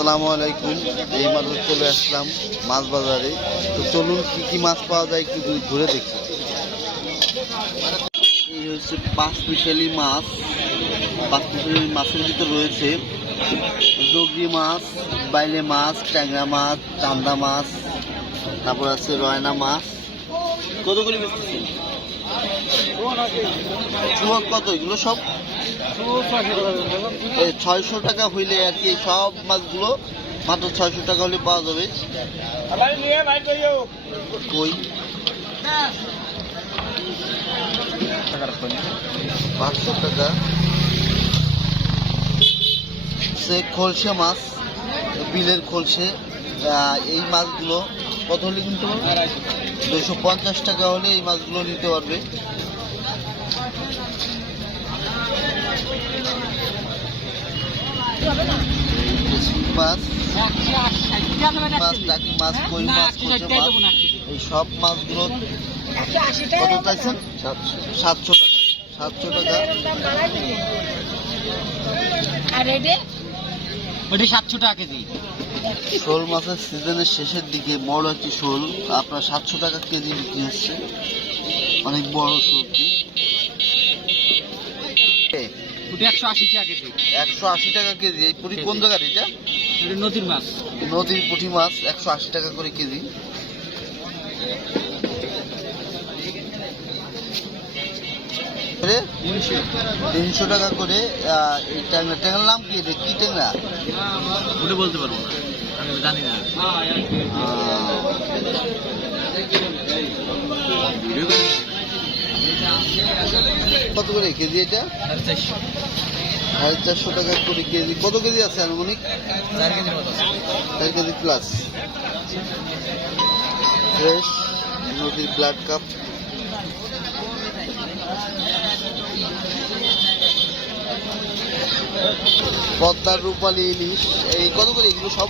আসসালামু আলাইকুম। এই মাত্র চলে আসলাম মাছ বাজারে। তো চলুন কি কি মাছ পাওয়া যায় একটু ঘুরে দেখি। এই হচ্ছে পাঁচমিশালি মাছ। পাঁচমিশালি মাছের ভিতরে রয়েছে ডগরি মাছ, বাইলে মাছ, ট্যাংরা মাছ, চান্দা মাছ, তারপর আছে রয়না মাছ। কতগুলি বেচতেছেন? চুয়াক কত এগুলো সব? 600 টাকা হইলে আর কি সব মাছগুলো মাত্র 600 টাকা হলে পাওয়া যাবে। কই 500 টাকা। সে খলসে মাছ, বিলের খলসে। এই মাছগুলো কত হলে কিনতে পারবে? 250 টাকা হলে এই মাছগুলো নিতে পারবে। মাছ, টাকি মাছ, কই মাছ, খলসে মাছ, এই সব মাছগুলো কত চাইছেন? 700 টাকা। 700 টাকা। কেজি। শোল মাছের সিজনের শেষের দিকে বড় একটি শোল আপনার 700 টাকা কেজি বিক্রি হচ্ছে। অনেক বড় সবজি। 180 টাকা কেজি। 180 টাকা কেজি। এই পুরি কোন জায়গার এটা? নদীর মাছ। নদীর পুঁটি মাছ 180 টাকা করে কেজি। তিনশো টাকা করে। এই ট্যাংরা, ট্যাংরার নাম কি? এটা কি ট্যাংরা? ওটা বলতে পারবো না, আমি জানি না। কত করে কেজি এটা? 450 টাকা করে কেজি। কত কেজি আছে আনুমানিক? 4 কেজির মতো। 4 কেজি প্লাস। ফ্রেশ নদীর ব্লাড কাপ। পদ্মার রূপালী ইলিশ। এই কত করে এগুলো সব?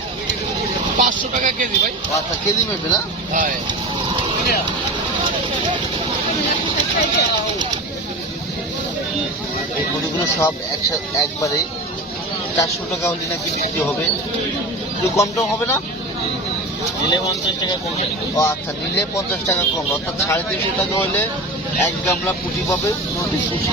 500 টাকা কেজি ভাই। আচ্ছা, কেজি মেপে না? এই কতগুলো সব একবারে 400 টাকা হলে নাকি বিক্রি হবে। একটু কম টম হবে না? নিলে 50 টাকা কম। ও আচ্ছা, নিলে 50 টাকা কম, অর্থাৎ 350 টাকা হলে 1 গামলা পুঁটি পাবে, নদীর পুঁটি।